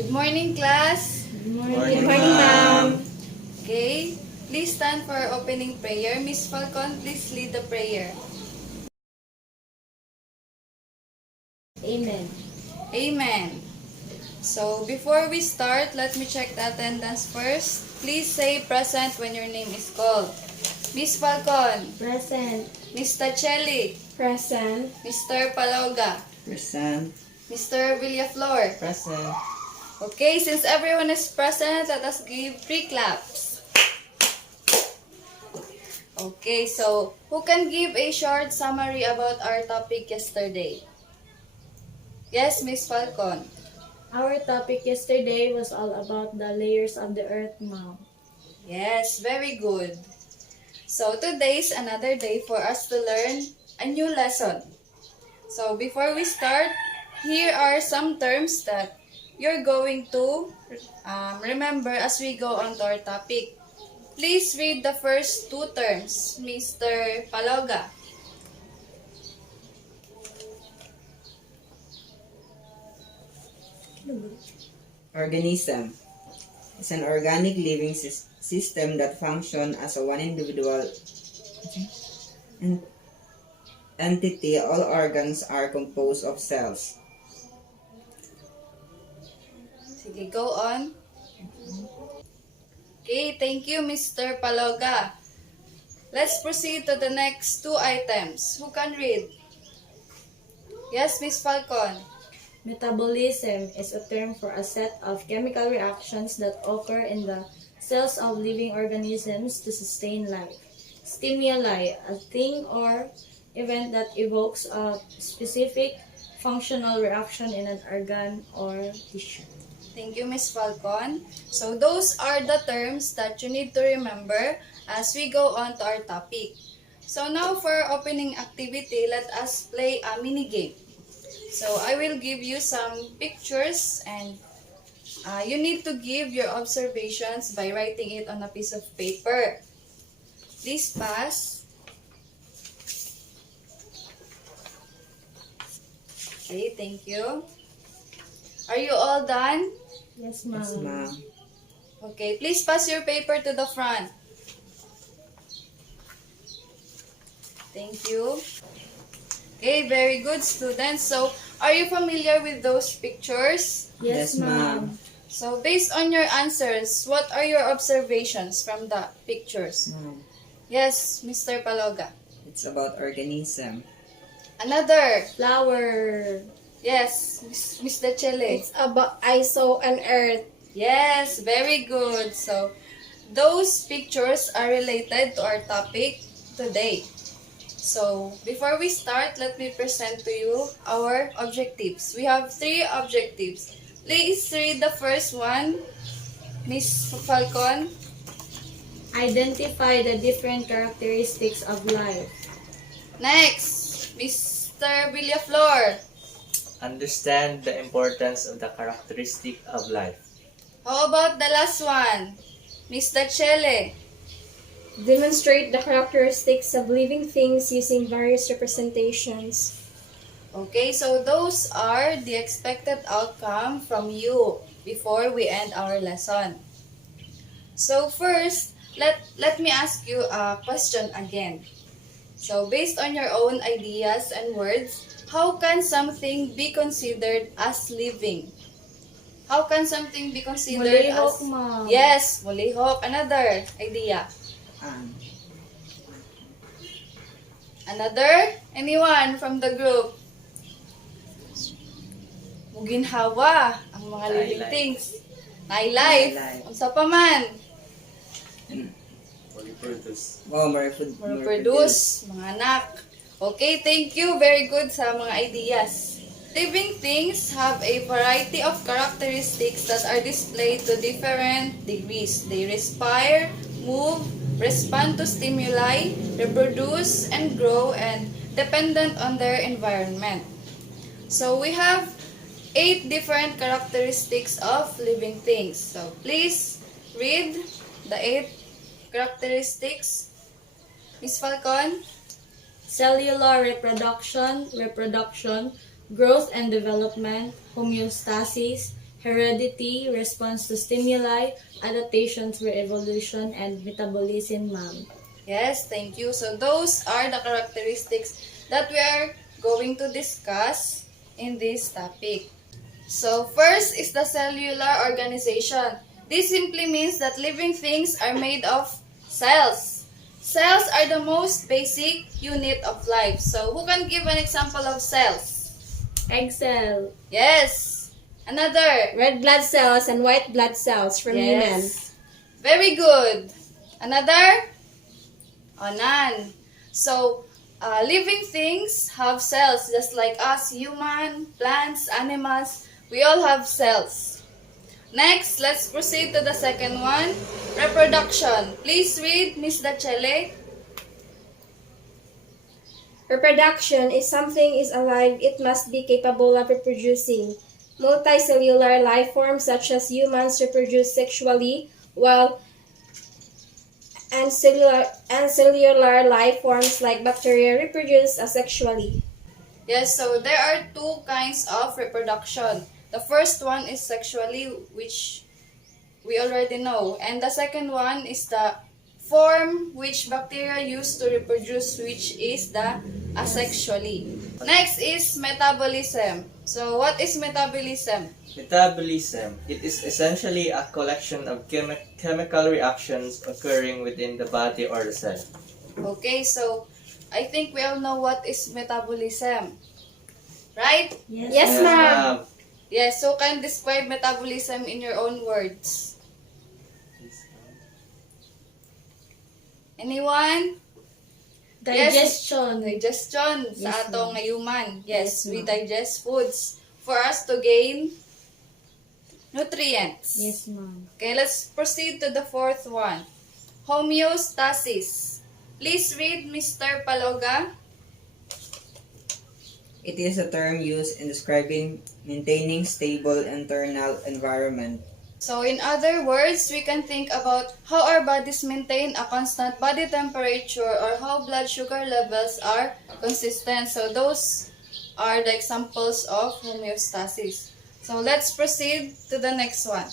Good morning, class. Good morning, Good morning, ma'am. Okay, please stand for opening prayer. Miss Falcon, please lead the prayer. Amen. Amen. So, before we start, let me check the attendance first. Please say present when your name is called. Miss Falcon, Present. Mr. Chelly, Present. Mr. Paloga, Present. Mr. Villaflor. Present. Okay, since everyone is present, let us give 3 claps. Okay, so who can give a short summary about our topic yesterday? Yes, Miss Falcon. Our topic yesterday was all about the layers of the earth, ma'am. Yes, very good. So today is another day for us to learn a new lesson. So before we start, here are some terms that you're going to remember as we go on to our topic. Please read the first 2 terms, Mr. Paloga. Organism is an organic living system that functions as a one individual entity. All organs are composed of cells. Sige, go on. Okay, thank you, Mr. Paloga. Let's proceed to the next 2 items. Who can read? Yes, Miss Falcon. Metabolism is a term for a set of chemical reactions that occur in the cells of living organisms to sustain life. Stimuli, a thing or event that evokes a specific functional reaction in an organ or tissue. Thank you, Miss Falcon. So those are the terms that you need to remember as we go on to our topic. So now for our opening activity, let us play a mini game. So I will give you some pictures and you need to give your observations by writing it on a piece of paper. Please pass. Okay, thank you. Are you all done? Yes, ma'am. Yes, ma'am. Okay, please pass your paper to the front. Thank you. Okay, very good, students. So, are you familiar with those pictures? Yes, Yes, ma'am. ma'am. So, based on your answers, what are your observations from the pictures? Yes, Mr. Paloga. It's about organism. Another. Flower. Yes, Miss Chele. It's about ISO and earth. Yes, very good. So, those pictures are related to our topic today. So, before we start, let me present to you our objectives. We have 3 objectives. Please read the first one, Miss Falcon. Identify the different characteristics of life. Next, Mr. Villaflor. Understand the importance of the characteristic of life. How about the last one, Mr. Chele? Demonstrate the characteristics of living things using various representations. Okay, so those are the expected outcome from you before we end our lesson. So first, let me ask you a question again. So based on your own ideas and words, how can something be considered as living? How can something be considered Mulihok, as... ma'am. Yes, mulihok. Another idea. Another? Anyone from the group? Muginhawa ang mga living Nightlife. things. Nightlife. Nightlife. Unsa pa man? Reproduce. Reproduce, mga anak. Okay, thank you. Very good sa mga ideas. Living things have a variety of characteristics that are displayed to different degrees. They respire, move, respond to stimuli, reproduce, and grow, and dependent on their environment. So we have 8 different characteristics of living things. So please read the 8 characteristics. Miss Falcon? Cellular reproduction, growth and development, homeostasis, heredity, response to stimuli, adaptation through evolution, and metabolism, ma'am. Yes, thank you. So those are the characteristics that we are going to discuss in this topic. So first is the cellular organization. This simply means that living things are made of cells. Cells are the most basic unit of life. So who can give an example of cells? Egg cell. Yes. Another. Red blood cells and white blood cells from human. Yes. Very good. Another? Oh, none. So, living things have cells just like us, human, plants, animals. We all have cells. Next, let's proceed to the second one. Reproduction. Please read, Miss Dachele. Reproduction is something is alive, it must be capable of reproducing. Multicellular life forms such as humans reproduce sexually, while cellular life forms like bacteria reproduce asexually. Yes, so there are two kinds of reproduction. The first one is sexually, which we already know. And the second one is the form which bacteria use to reproduce, which is the asexually. Next is metabolism. So what is metabolism? Metabolism. It is essentially a collection of chemical reactions occurring within the body or the cell. Okay, so I think we all know what is metabolism. Right? Yes, ma'am. Yes, so can describe metabolism in your own words. Anyone? Digestion. Digestion sa Yes, atong ma'am. human. Yes, Yes, we ma'am. digest foods for us to gain nutrients. Yes, ma'am. Okay, let's proceed to the fourth one. Homeostasis. Please read, Mr. Paloga. It is a term used in describing maintaining stable internal environment. So in other words, we can think about how our bodies maintain a constant body temperature or how blood sugar levels are consistent. So those are the examples of homeostasis. So let's proceed to the next one.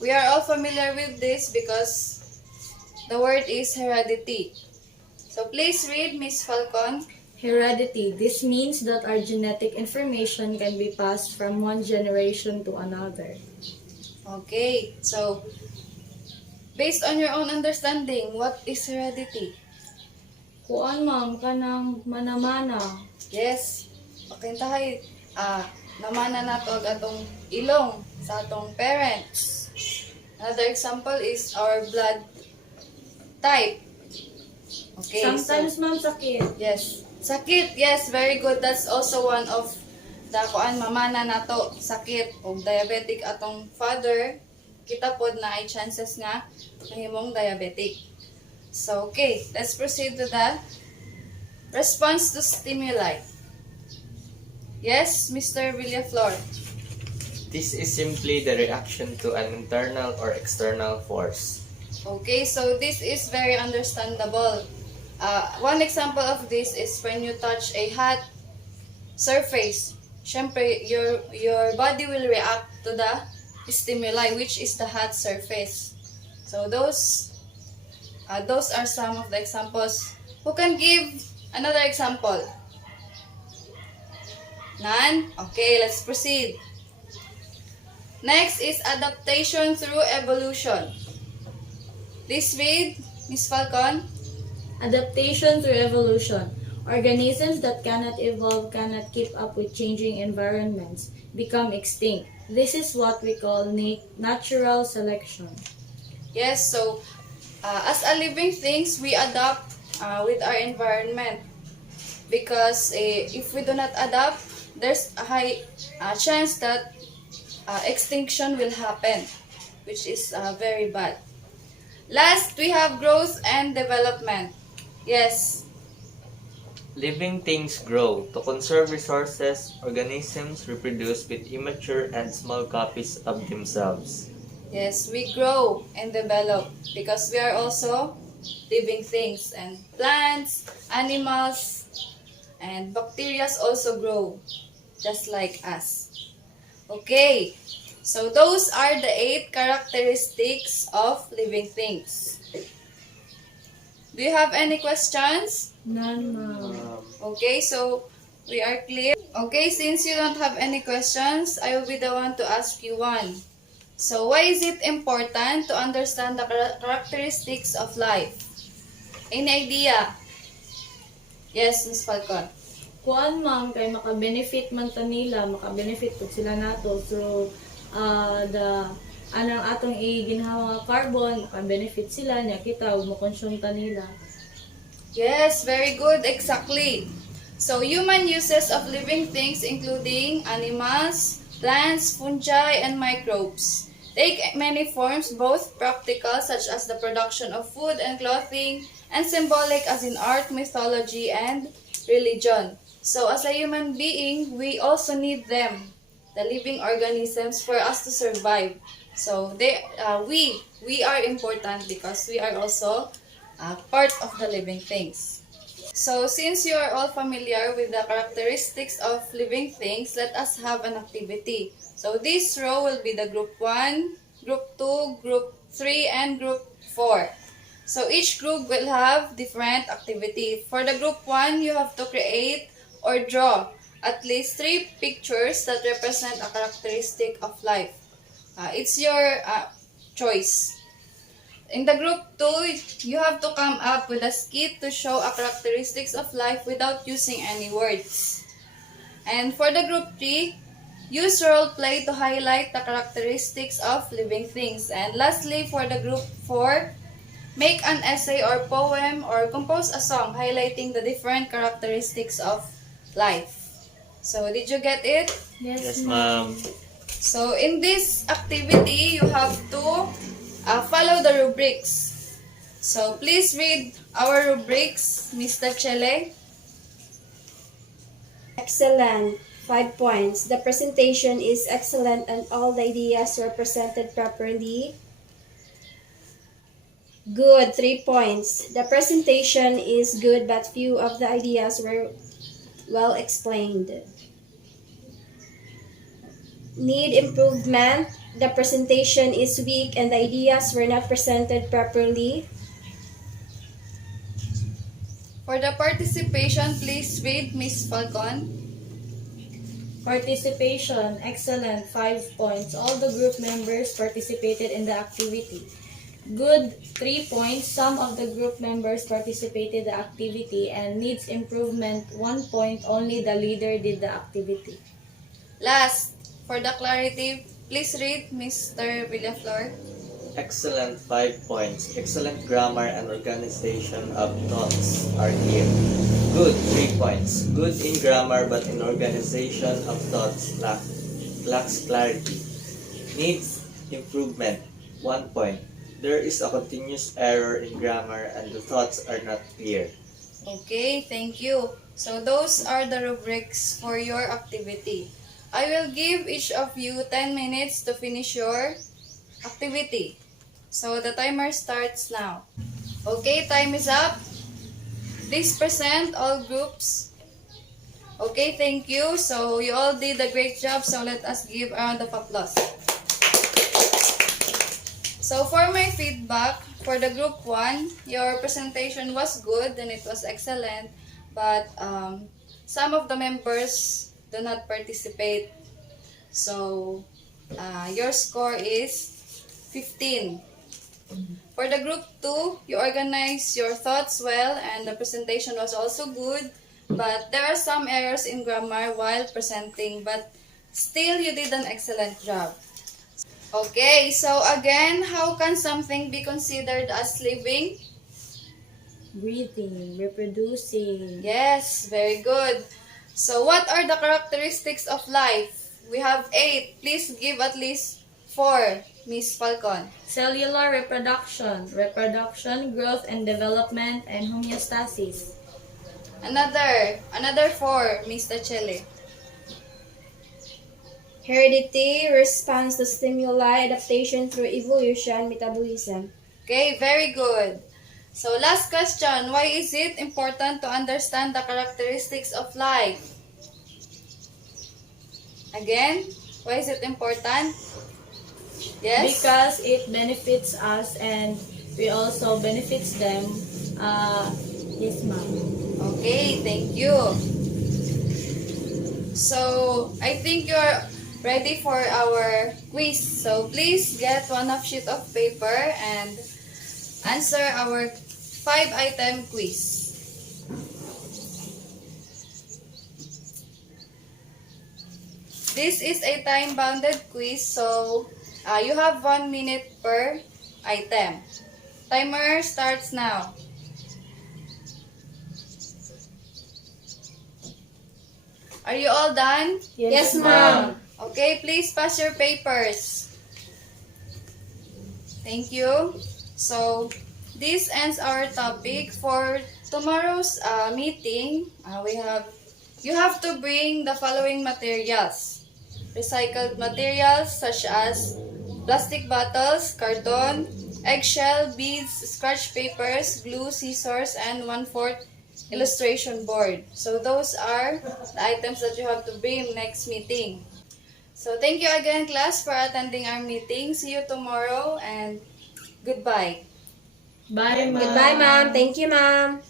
We are all familiar with this because the word is heredity. So please read, Miss Falcon. Heredity. This means that our genetic information can be passed from one generation to another. Okay, so based on your own understanding, what is heredity? Kuan, ma'am, kanang manamana. Yes, pakintahay, namana nato ang atong ilong sa atong parents. Another example is our blood type. Okay, Sometimes, ma'am, sakit. yes. Sakit, yes, very good. That's also one of the kuan mamana nato, sakit o diabetic atong father. Kita pod na ay chances nga mahimong diabetic. So, okay, let's proceed to the response to stimuli. Yes, Mr. Villaflor. This is simply the reaction to an internal or external force. Okay, so this is very understandable. One example of this is when you touch a hot surface. Syempre, your body will react to the stimuli, which is the hot surface. So those are some of the examples. Who can give another example? None? Okay, let's proceed. Next is adaptation through evolution. Please read, Miss Falcon. Adaptation through evolution. Organisms that cannot evolve, cannot keep up with changing environments, become extinct. This is what we call natural selection. Yes, so as a living things, we adapt with our environment. Because if we do not adapt, there's a high chance that extinction will happen, which is very bad. Last, we have growth and development. Yes. Living things grow. To conserve resources, organisms reproduce with immature and small copies of themselves. Yes, we grow and develop because we are also living things, and plants, animals, and bacteria also grow just like us. Okay, So those are the 8 characteristics of living things. Do you have any questions? None, ma'am. Okay, so we are clear. Okay, since you don't have any questions, I will be the one to ask you one. So why is it important to understand the characteristics of life? Any idea? Yes, Ms. Falcon. Kuan ma'am kay maka-benefit man ta nila, maka-benefit pud sila nato through the anang atong iginhawa nga carbon, maka-benefit sila nya kita ug mo-consume ta nila. Yes, very good. Exactly. So, human uses of living things including animals, plants, fungi, and microbes take many forms, both practical such as the production of food and clothing, and symbolic as in art, mythology, and religion. So, as a human being, we also need them, the living organisms, for us to survive. So, we are important because we are also part of the living things. So, since you are all familiar with the characteristics of living things, let us have an activity. So, this row will be the group 1, group 2, group 3, and group 4. So, each group will have different activity. For the group 1, you have to create or draw at least 3 pictures that represent a characteristic of life. It's your choice. In the group 2, you have to come up with a skit to show a characteristics of life without using any words. And for the group 3, use role play to highlight the characteristics of living things. And lastly, for the group 4, make an essay or poem or compose a song highlighting the different characteristics of life. So, did you get it? Yes, ma'am. So, in this activity, you have to follow the rubrics. So, please read our rubrics, Mr. Chele. Excellent. 5 points. The presentation is excellent and all the ideas were presented properly. Good. 3 points. The presentation is good but few of the ideas were well explained. Need improvement. The presentation is weak and the ideas were not presented properly. For the participation, please read Miss Falcon. Participation, excellent, 5 points. All the group members participated in the activity. Good, 3 points. Some of the group members participated in the activity and needs improvement, 1 point. Only the leader did the activity. Last, for the clarity, please read Mr. Villaflor. Excellent, 5 points. Excellent grammar and organization of thoughts are here. Good, 3 points. Good in grammar but in organization of thoughts lacks clarity. Needs improvement, 1 point. There is a continuous error in grammar and the thoughts are not clear. Okay, thank you. So those are the rubrics for your activity. I will give each of you 10 minutes to finish your activity. So the timer starts now. Okay, time is up. Please present all groups. Okay, thank you. So you all did a great job. So let us give a round of applause. So for my feedback, for the group 1, your presentation was good and it was excellent. But some of the members do not participate. So your score is 15. For the group 2, you organized your thoughts well and the presentation was also good. But there are some errors in grammar while presenting. But still, you did an excellent job. Okay, so again, how can something be considered as living? Breathing, reproducing. Yes, very good. So what are the characteristics of life? We have 8. Please give at least 4, Miss Falcon. Cellular reproduction, growth and development, and homeostasis. Another 4, Mr. Chele. Heredity, response to stimuli, adaptation through evolution, metabolism. Okay, very good. So last question, why is it important to understand the characteristics of life? Again, why is it important? Yes? Because it benefits us and we also benefits them. Yes, ma'am. Okay, thank you. So, I think you're ready for our quiz. So, please get one half sheet of paper and answer our 5-item quiz. This is a time-bounded quiz, so you have 1 minute per item. Timer starts now. Are you all done? Yes, ma'am. Okay, please pass your papers. Thank you. So, this ends our topic. For tomorrow's meeting, you have to bring the following materials. Recycled materials such as plastic bottles, carton, eggshell, beads, scratch papers, glue, scissors, and 1/4 illustration board. So those are the items that you have to bring next meeting. So thank you again, class, for attending our meeting. See you tomorrow and goodbye. Bye, ma'am. Goodbye, ma'am. Thank you, ma'am.